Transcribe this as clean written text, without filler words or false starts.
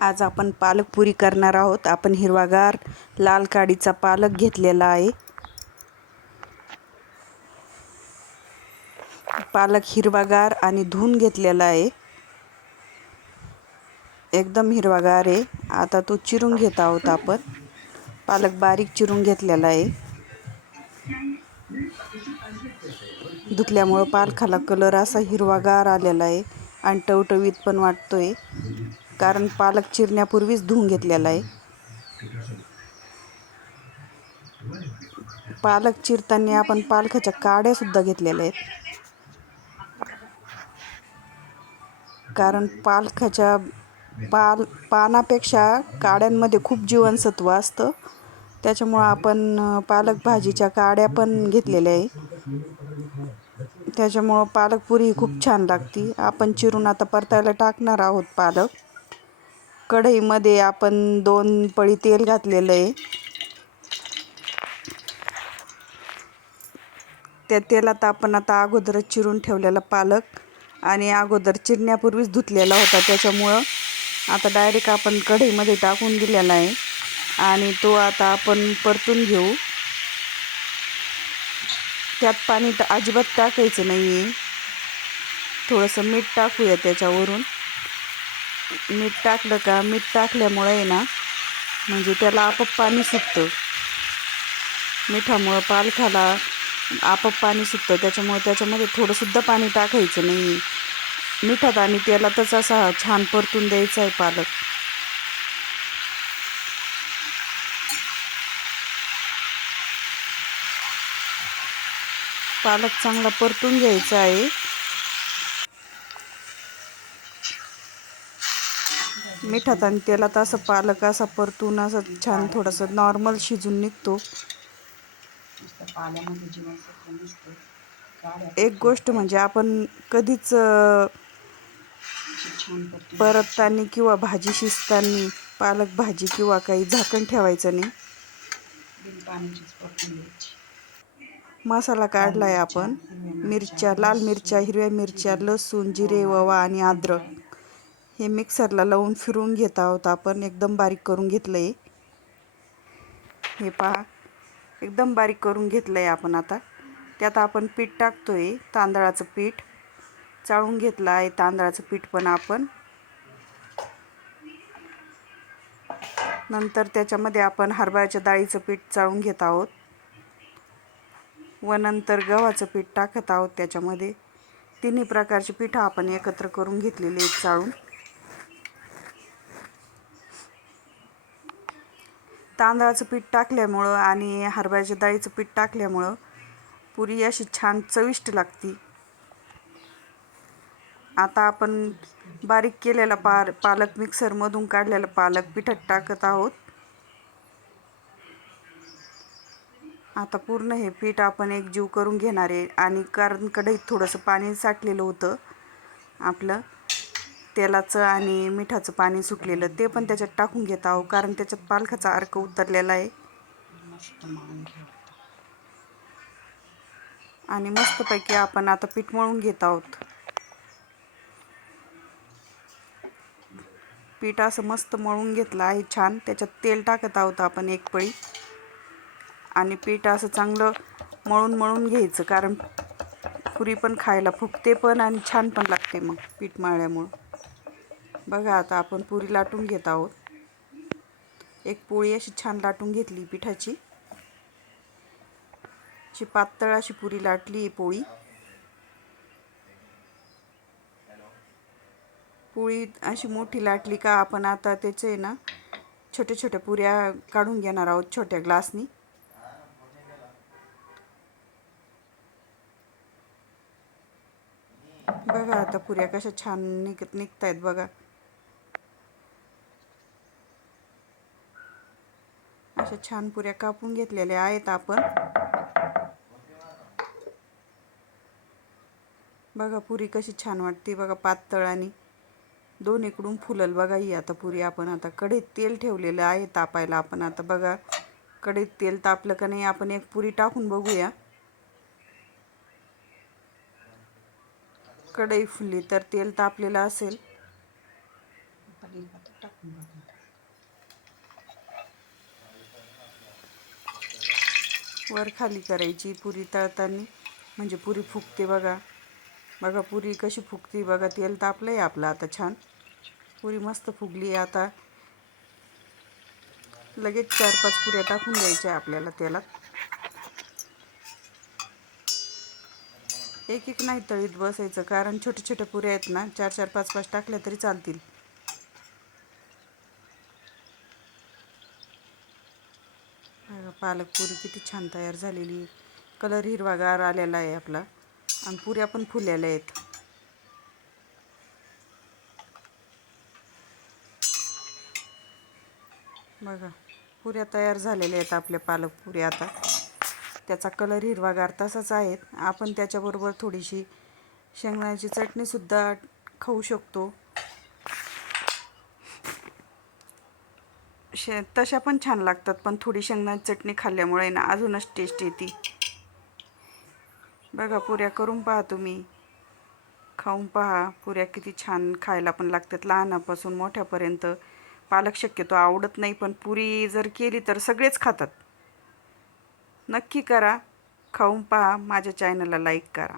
आज आपण पालक पुरी करणार आहोत. आपण हिरवागार लाल काडीचा पालक घेतलेला आहे. पालक हिरवागार आणि धुवून घेतलेला आहे. एकदम हिरवागार आहे. आता तो चिरून घेत आहोत आपण. पालक बारीक चिरून घेतलेला आहे. धुतल्यामुळं पालकाला कलर असा हिरवागार आलेला आहे आणि टवटवीत पण वाटतोय, कारण पालक चिरण्यापूर्वीच धुवून घेतलेला आहे. पालक चिरताना आपण पालकाच्या काड्या सुद्धा घेतलेल्या आहेत, कारण पालकाच्या पानापेक्षा काड्यांमध्ये खूप जीवनसत्व असतं. त्याच्यामुळं आपण पालक भाजीच्या काड्या पण घेतलेल्या आहे. त्याच्यामुळं पालक पुरी खूप छान लागते. आपण चिरून आता परतायला टाकणार आहोत पालक. कढईमध्ये आपण 2 पळी तेल घातलेलं आहे. त्या तेलात आपण आता अगोदरच चिरून ठेवलेला पालक आणि अगोदर चिरण्यापूर्वीच धुतलेला होता, त्याच्यामुळं आता डायरेक्ट आपण कढईमध्ये टाकून दिलेला आहे आणि तो आता आपण परतून घेऊ. त्यात पाणी अजिबात टाकायचं नाही आहे. थोडंसं मीठ टाकूया त्याच्यावरून. मीठ टाकलं का, मीठ टाकल्यामुळे आहे ना, म्हणजे त्याला आपोआप पाणी सुटतं. मिठामुळं पालकाला आपोआप पाणी सुटतं, त्याच्यामुळे त्याच्यामध्ये थोडंसुद्धा पाणी टाकायचं नाही. मिठात आणि तेलातच असा छान परतून द्यायचा आहे पालक. पालक चांगला परतून घ्यायचा आहे. मिठात आणि तेलात असं पालक असा परतून असं छान थोडंसं नॉर्मल शिजून निघतो. एक गोष्ट म्हणजे आपण कधीच परतताना किंवा भाजी शिजताना पालक भाजी किंवा काही झाकण ठेवायचं नाही. मसाला काढलाय आपण. मिरच्या, लाल मिरच्या, हिरव्या मिरच्या, लसूण, जिरे, ओवा आणि अद्रक हे मिक्सरला लावून फिरवून घेत आहोत आपण. एकदम बारीक करून घेतलंय. हे पहा, एकदम बारीक करून घेतलंय आपण. आता त्यात आपण पीठ टाकतोय, तांदळाचं पीठ चाळून घेतलं आहे. तांदळाचं पीठ पण आपण नंतर त्याच्यामध्ये आपण हरभऱ्याच्या डाळीचं पीठ चाळून घेत आहोत व नंतर गव्हाचं पीठ टाकत आहोत त्याच्यामध्ये. तिन्ही प्रकारची पीठं आपण एकत्र करून घेतलेली आहेत चाळून. तांदळाचं पीठ टाकल्यामुळं आणि हरभऱ्याच्या डाळीचं पीठ टाकल्यामुळं पुरी अशी छान चविष्ट लागते. आता आपण बारीक केलेला पालक, मिक्सरमधून काढलेला पालक पिठात टाकत आहोत. आता पूर्ण हे पीठ आपण एकजीव करून घेणार आहे. आणि कारण कढईत थोडंसं पाणी साठलेलं होतं आपलं, तेलाचं आणि मिठाचं पाणी सुटलेलं, ते पण त्याच्यात टाकून घेत आहोत, कारण त्याच्यात पालकाचा अर्क उतरलेला आहे. आणि मस्तपैकी आपण आता पीठ मळून घेत आहोत. पीठ असं मस्त मळून घेतलं आहे छान. त्याच्यात तेल टाकत आहोत आपण 1 पळी आणि पीठ असं चांगलं मळून घ्यायचं, कारण पुरी पण खायला फुगते पण आणि छान पण लागते मग पीठ मळल्यामुळं. बघा, आता आपण पुरी लाटून घेत आहोत. एक पोळी अशी छान लाटून घेतली पिठाची. अशी पातळ अशी पुरी लाटली पोळी. पोळी अशी मोठी लाटली का आपण आता त्याचे ना छोट्या छोट्या पुऱ्या काढून घेणार आहोत छोट्या ग्लासनी. बघा आता पुऱ्या कशा छान निघतायत बघा. अशा छान पुऱ्या कापून घेतलेल्या आहेत आपण. बघा पुरी कशी छान वाटते बघा, पातळ आणि दोन्हीकडून फुलल बघा. ही आता पुरी आपण आता कढईत तेल ठेवलेलं आहे तापायला. आपण आता बघा कढईत तेल तापलं का नाही, आपण एक पुरी टाकून बघूया. कढई फुलली तर तेल तापलेलं असेल. वर खाली करायची पुरी तळताना, म्हणजे पुरी फुगते बघा. बघा पुरी कशी फुगती बघा. तेल तापलं आहे आपलं आता छान. पुरी मस्त फुगली आहे. आता लगेच 4-5 पुऱ्या टाकून द्यायच्या आपल्याला तेलात. एक एक नाही तळीत बसायचं, कारण छोटे छोटे पुऱ्या आहेत ना, 4-4, 5-5 टाकल्या तरी चालतील. पालक पुरी किती छान तयार झालेली. कलर हिरवागार आलेला आहे आपला आणि पुऱ्या पण फुललेल्या आहेत. बघा पुऱ्या तयार झालेल्या आहेत आपल्या पालक पुऱ्या. आता त्याचा कलर हिरवागार तसाच आहे. आपण त्याच्याबरोबर थोडीशी शेंगदाण्याची चटणीसुद्धा खाऊ शकतो. तशा पण छान लागतात, पण थोडी शेंगदाण्याची चटणी खाल्ल्यामुळे ना अजूनच टेस्ट येते. बघा पुऱ्या करून पहा तुम्ही, खाऊन पहा. पुऱ्या किती छान खायला पण लागतात, लहानापासून मोठ्यापर्यंत. पालक शक्यतो आवडत नाही, पण पुरी जर केली तर सगळेच खातात. नक्की करा, खाऊन पहा. माझ्या चॅनलला लाईक करा.